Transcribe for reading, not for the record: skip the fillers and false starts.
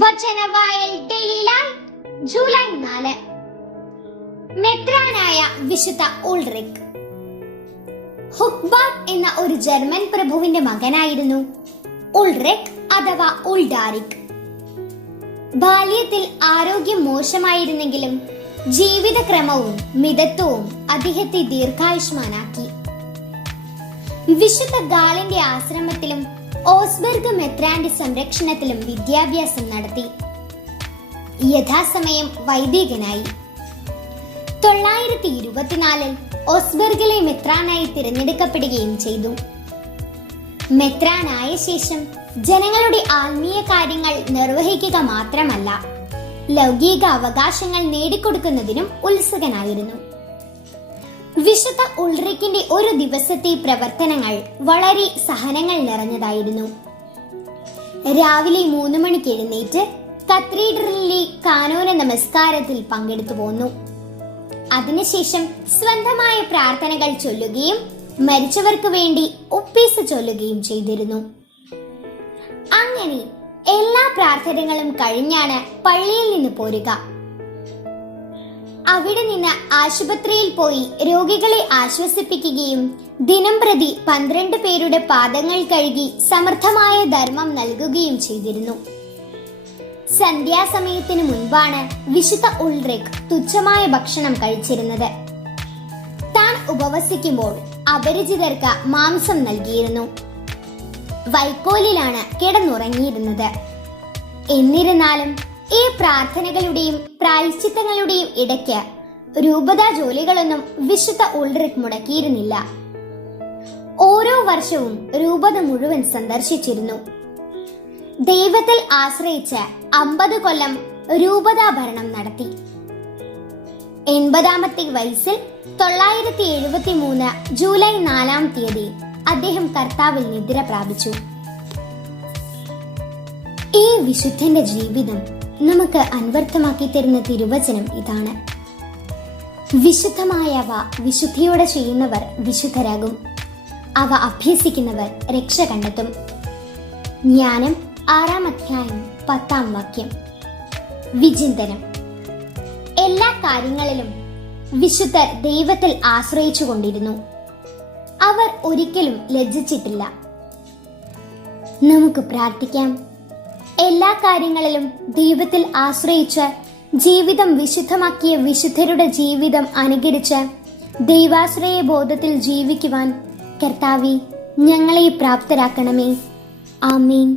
Vachanavayal daily life July 4. മെത്രാനായ വിശുദ്ധ Ulrich. ഹുക്ബാർട്ട് എന്ന ഒരു ജർമ്മൻ പ്രഭുവിന്റെ മകനായിരുന്നു ഉൾറിക് അഥവാ ഉൾഡാരിക്. ബാല്യത്തിൽ ആരോഗ്യം മോശമായിരുന്നെങ്കിലും ജീവിതക്രമവും മിതത്വവും അദ്ദേഹത്തെ ദീർഘായുഷ്മാനാക്കി. വിശുദ്ധ ഗാളിന്റെ ആശ്രമത്തിലും ഓസ്ബർഗ് മെത്രാന്റെ സംരക്ഷണത്തിലും വിദ്യാഭ്യാസം നടത്തി. യഥാസമയം വൈദികനായി. 924 ഓസ്ബർഗിലെ മെത്രാനായി തിരഞ്ഞെടുക്കപ്പെടുകയും ചെയ്തു. മെത്രാനായ ശേഷം ജനങ്ങളുടെ ആത്മീയ കാര്യങ്ങൾ നിർവഹിക്കുക മാത്രമല്ല, ലൗകിക അവകാശങ്ങൾ നേടിക്കൊടുക്കുന്നതിനും ഉത്സുകനായിരുന്നു. വിശുദ്ധ ഉൾറിക്കിന്റെ ഒരു ദിവസത്തെ പ്രവർത്തനങ്ങൾ വളരെ സഹനങ്ങൾ നിറഞ്ഞതായിരുന്നു. രാവിലെ 3 മണിക്ക് എഴുന്നേറ്റ് കത്തീഡ്രലിലെ കാനോന നമസ്കാരത്തിൽ പങ്കെടുത്തു പോന്നു. അതിനുശേഷം സ്വന്തമായ പ്രാർത്ഥനകൾ ചൊല്ലുകയും മരിച്ചവർക്ക് വേണ്ടി ഒപ്പീസ് ചൊല്ലുകയും ചെയ്തിരുന്നു. അങ്ങനെ എല്ലാ പ്രാർത്ഥനകളും കഴിഞ്ഞാണ് പള്ളിയിൽ നിന്ന് പോരുക. അവിടെ നിന്ന് ആശുപത്രിയിൽ പോയി രോഗികളെ ആശ്വസിപ്പിക്കുകയും ദിനംപ്രതി 12 പേരുടെ പാദങ്ങൾ കഴുകി സമർത്ഥമായ ധർമ്മം നൽകുകയും ചെയ്തിരുന്നു. സന്ധ്യാസമയത്തിന് മുൻപാണ് വിശുദ്ധ ഉൾറിക് തുച്ഛമായ ഭക്ഷണം കഴിച്ചിരുന്നത്. താൻ ഉപവസിക്കുമ്പോൾ അപരിചിതർക്ക് മാംസം നൽകിയിരുന്നു. വൈക്കോലിലാണ് കിടന്നുറങ്ങിയിരുന്നത്. എന്നിരുന്നാലും ഈ പ്രാർത്ഥനകളുടെയും പ്രായശ്ചിത്തങ്ങളുടെയും ഇടയ്ക്ക് രൂപതാ ജോലികളൊന്നും വിശുദ്ധ ഉൾറിക് മുടക്കിയിരുന്നില്ല. ഓരോ വർഷവും രൂപത മുഴുവൻ സന്ദർശിച്ചിരുന്നു. ദൈവത്തിൽ ആശ്രയിച്ച് 50 കൊല്ലം രൂപതാ ഭരണം നടത്തി. 80ാമത്തെ വയസ്സിൽ 973 ജൂലൈ 4 അദ്ദേഹം കർത്താവിൽ നിദ്ര പ്രാപിച്ചു. ഈ വിശുദ്ധന്റെ ജീവിതം നമുക്ക് അൻവർത്ഥമാക്കി തരുന്ന തിരുവചനം ഇതാണ്: വിശുദ്ധമായവ വിശുദ്ധിയോടെ ചെയ്യുന്നവർ വിശുദ്ധരാകും, അവ അഭ്യസിക്കുന്നവർ രക്ഷ കണ്ടെത്തും. ജ്ഞാനം 6-ാം അധ്യായം 10-ാം വാക്യം. വിചിന്തനം: എല്ലാ കാര്യങ്ങളിലും വിശുദ്ധർ ദൈവത്തിൽ ആശ്രയിച്ചു കൊണ്ടിരുന്നു. അവർ ഒരിക്കലും ലജ്ജിച്ചിട്ടില്ല. നമുക്ക് പ്രാർത്ഥിക്കാം. എല്ലാ കാര്യങ്ങളിലും ദൈവത്തിൽ ആശ്രയിച്ച് ജീവിതം വിശുദ്ധമാക്കിയ വിശുദ്ധരുടെ ജീവിതം അനുകരിച്ച് ദൈവാശ്രയ ബോധത്തിൽ ജീവിക്കുവാൻ കർത്താവേ, ഞങ്ങളെ പ്രാപ്തരാക്കണമേ. ആമേൻ.